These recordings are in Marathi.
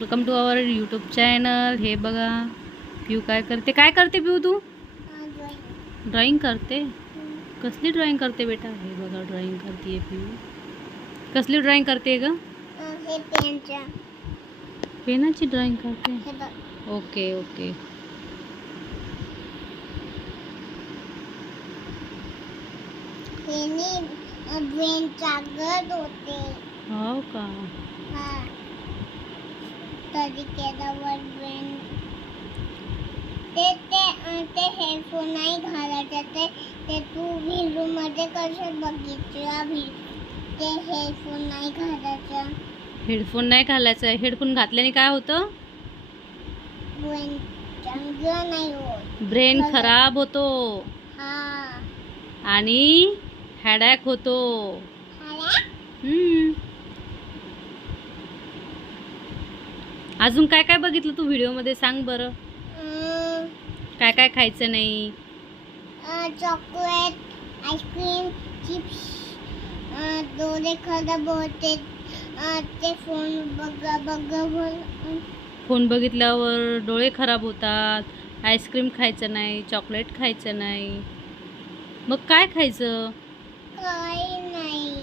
Welcome to our YouTube channel हे बघा पिऊ काय करते? काय करते पिऊ तू? ड्रॉइंग करते? कसली ड्रॉइंग करते बेटा? हे बघा ड्रॉइंग करते पिऊ कसली ड्रॉइंग करते ग? हे पेनाची ड्रॉइंग करते? ओके ओके जागत होते. हो का? तरी केल्यावर ब्रेन ते ते ते हेडफोन नाही घालायचे ते ते तू व्हिडिओमध्ये कसं बघितलं ते हेडफोन नाही घालायचं. हेडफोन नाही घालायचं. हेडफोन घातल्याने काय होतं? ब्रेन चांगलं नाही होत. ब्रेन खरं. खराब होतो. हा. आणि हॅडॅक होतो? हम्म. अजून काय काय बघितलं तू व्हिडिओमध्ये? सांग बरं. काय काय खायचं नाही? चॉकलेट आईस्क्रीम चिप्स डोळे खराब होते ते फोन बघा बघा फोन बघितल्यावर डोळे खराब होतात आईस्क्रीम खायचं नाही चॉकलेट खायचं नाही. मग काय खायचं? काही नाही.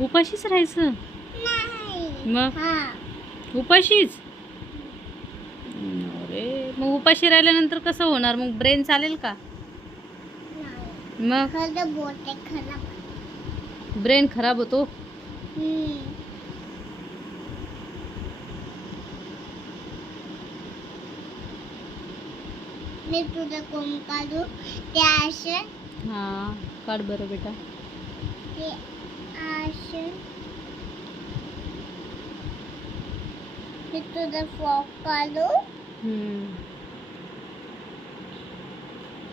उपाशीच राहायचं? नाही. मग? हा. उपाशीच? मग उपाशी राहिल्यानंतर कसं होणार? मग ब्रेन चालेल का? मग? ब्रेन खराब होतो. मी तुझं कोण काढू. ते हां काढ बरं बेटा. ते मी तुझं फ्रॉक काढू. हम्म.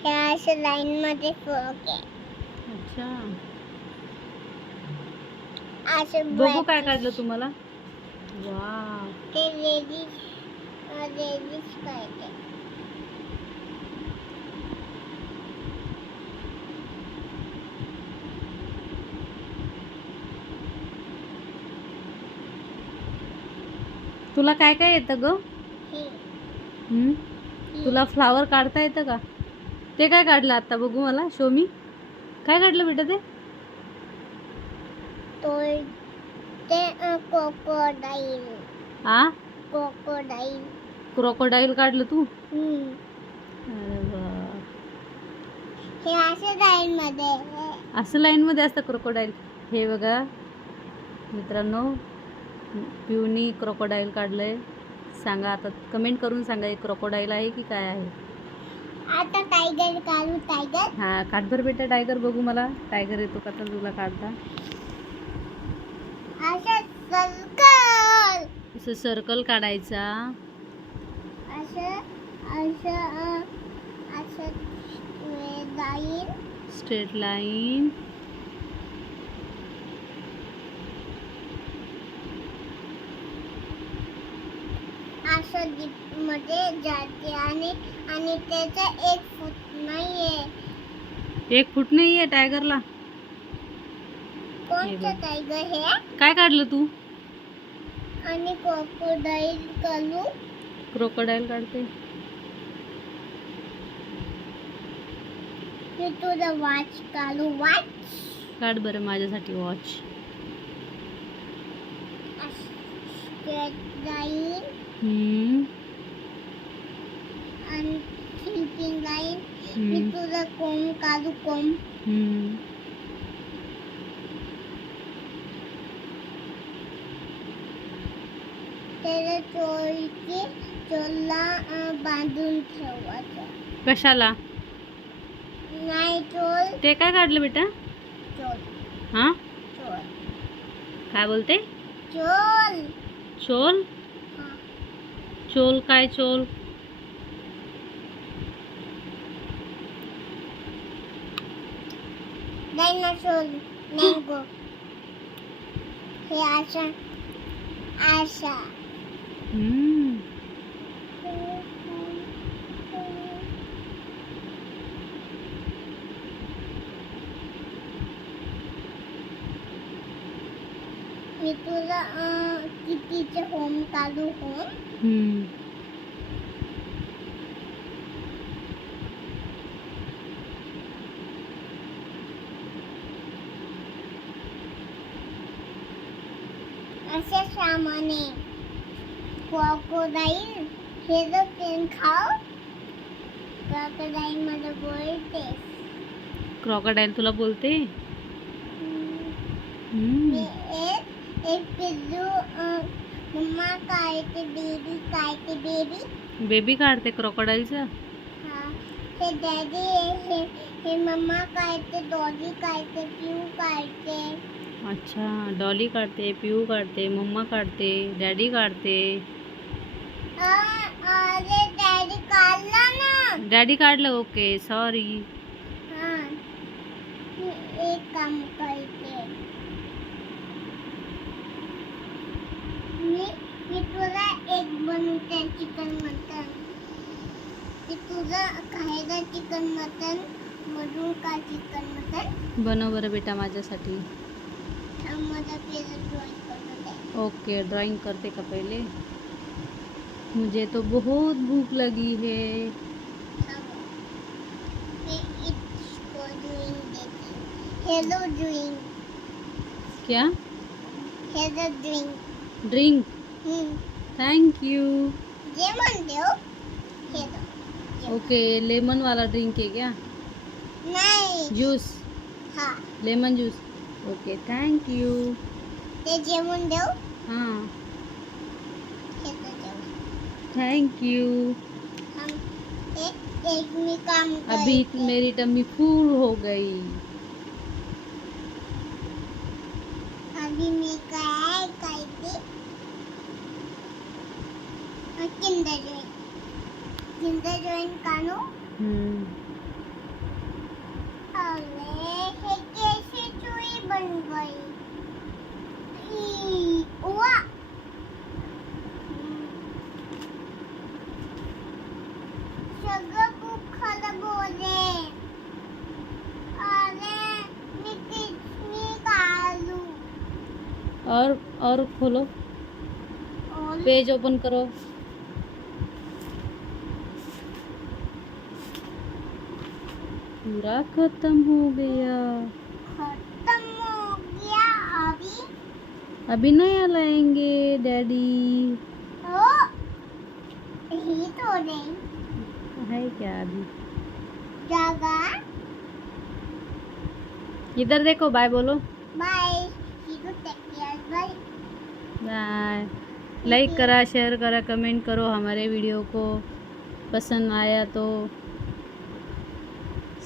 हे असं लाईन मध्ये फ्रॉक आहे अच्छा. असं बघू काय काढलं तुम्हाला? वा ते लेडीज लेडीज काढते तुला काय काय येतं ग? हे? तुला फ्लावर काढता येतं का? ते काय काढलं आता बघू मला शो मी काय काढलं बेटा ते? कोकोडाईल क्रोकोडाईल काढलं तू. हे असं लाईन मध्ये. आहे. असं लाईनमध्ये असतं क्रोकोडाईल हे बघा. मित्रांनो पिऊनी क्रोकोडाईल काढलंय. सांगा आता कमेंट करून सांगा हे क्रोकोडाईल आहे की काय आहे? आता टायगर काढू टायगर हा काढभर बेटा टायगर बघू मला. टायगर येतो का तर तुला काढता. असं सर्कल असं सर्कल काढायचा. असं असं असं लाईन स्ट्रेट लाईन असं डीप मध्ये जाते आणि आणि त्याचं एक फूट नाहीये. एक फूट नाही आहे टायगरला कोणतं. टायगर हे? काय काढलं तू? आणि क्रोकोडाईल कलू. क्रोकोडाईल काढते. मी तुझं वॉच काढू वॉच काढ बरं माझ्यासाठी वॉच स्ट्रेट लाईन हम्म, आणि स्लीपिंग लाईन मी हम्म, तुझं कोंब काढू कोंब हम्म. त्याला चोळीची चोला अं, बांधून ठेवायचं कशाला नाही चोल ते काय काढलं बेटा चोल हा चोल काय बोलते चोल चोल हा. चोल काय चोल डायनासोर मँगो हे अशा हम्म. मी तुला अं, कितीचे होम काढू होम हम्म. अशा सामाने क्रोकोडाईल हे जर पेन खाव क्रोकोडाईल मला बोलते. क्रॉकडाईल तुला बोलते? हम्म. एक एक पिल्लू अं, मम्मा काय ते बेबी काय ते बेबी बेबी काढते क्रॉकडाईलचं हा. हे डॅडी हे हे मम्मा काय ते डॉली काय ते पिऊ काय ते अच्छा डॉली काढते पिऊ काढते मम्मा काढते डॅडी अं, अरे डॅडी डॅडी काढलं ओके सॉरी। एक काम करते मी मी एक बनवते चिकन मटन ते तुझं खायला चिकन मटन मधून का चिकन मटन बनव बरं बेटा माझ्यासाठी। ओके ड्राइंग करते का पहले? मुझे तो बहुत भूख लगी है। हेलो ड्राइंग क्या? Hello drink hmm thank you म्हणते हो हेलो ओके लेमन वाला ड्रिंक है क्या? नाही जूस हा. Lemon juice okay thank you ते जेवण देऊ? हाँ. थैंक यू हम एक एक मी काम अभी. मेरी टम्मी फूल हो गई. अभी मी काय करते? किंडर जॉईन किंडर जॉईन काढू हम्म. और और खोलो। पेज ओपन करो। पूरा खत्म हो गया। अभी नया लाएँगे डैडी। हो तो नहीं। है क्या अभी? जगह इधर देखो बाय बोलो। बाय बाय लाइक करा शेयर करा कमेंट करो हमारे वीडियो को। पसंद आया तो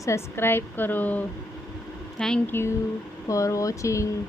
सब्सक्राइब करो। Thank you for watching